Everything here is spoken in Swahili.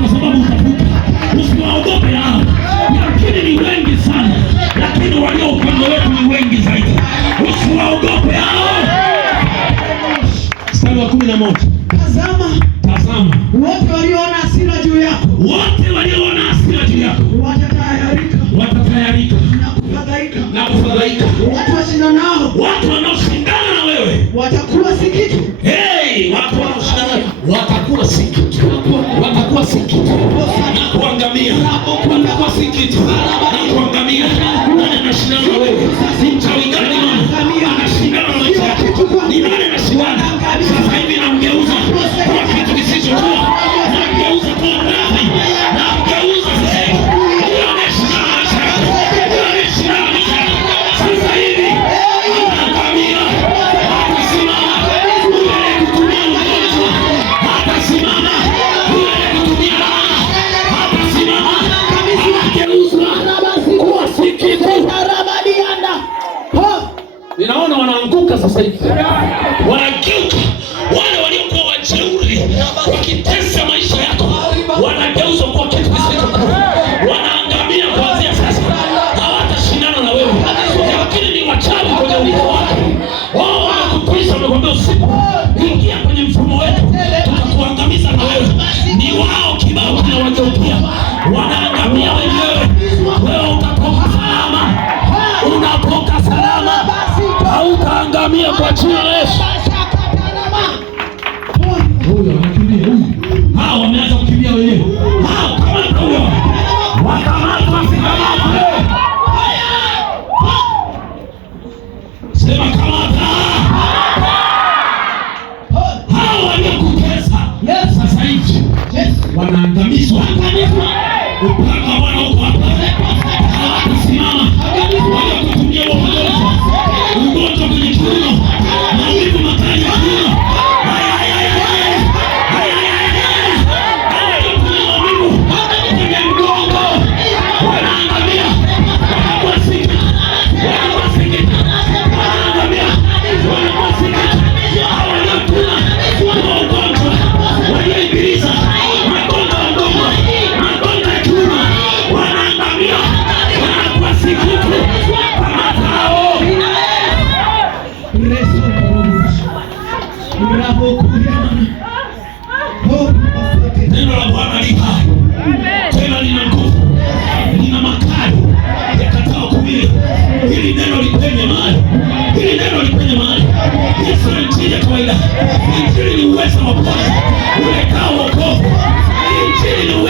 kwa sababu utavuka. Usiwaogope hao. Lakini ni wengi sana, lakini walio upande wetu ni wengi zaidi. Usiwaogope hao. Mstari wa 11. Tazama, wote walioona hasira juu yako, watatayarika na kufadhaika. Watu wanaoshindana na wewe watakuwa si kitu. Watu wanaoshindana watakuwa si kitu, na kuangamia. Watakuwa si kitu na kuangamia. Nani anashindana na wewe? Ni mchawi gani anashindana na maisha yako? Ni nani anashindana? Sasa hivi namgeuza kwa kitu kisichokuwa, namgeuza kwa radhi, namgeuza sasa. Huyo anashindana na maisha yako, huyo anashindana na maisha yako. Sasa hivi anaangamia. Hatasimama. Huyo anayekutumia ugonjwa hatasimama. Huyo anayekutumia laana hatasimama. Anageuzwa kuwa si kitu. Ninaona wanaanguka sasa hivi, wanageuka. Wale waliokuwa wajeuri wakitesa maisha yako wanageuzwa kuwa kitu kisichokuwa, wanaangamia kuanzia sasa. Hawatashindana na wewe, lakini ni wachawi kwenye uliko wako. Wao wanakutisha, wamekwambia usiku ingia kwenye mfumo wetu, tutakuangamiza na wewe. Ni wao kibao kinawageukia, wanaangamia wenyewe. Wewe utatoka salama, unatoka salama, hautaangamia kwa jina la Yesu. Huyo anakimbia, huyu. Hao wameanza kukimbia wenyewe. Hao kamata huyo. Wakamata wasikamata. Sema kamata. Hao waliokutesa sasa hivi wanaangamizwa. Upanga wa Bwana uko hapa. Hawatasimama. Waliokutumia ugonjwa kwenye kiuno, maumivu makali ya kiuno, kwenye mgongo, wanaangamia. Wanakuwa siki, wanaangamia, wanakuwa siki. Hawa waliotuna kwa ugonjwa, walioibiliza magonjwa ya mgongo, magonjwa ya kiuno, wanaangamia, wanakuwa siki. Kamata hao. Neno la Bwana li hai, tena lina nguvu, lina makali yakatao kuwili. Hili neno lipenye mahali, hili neno lipenye mahali. Yesu ni injili ya kawaida. Injili ni uwezo wa Bwana uletao wokovu. Injili ni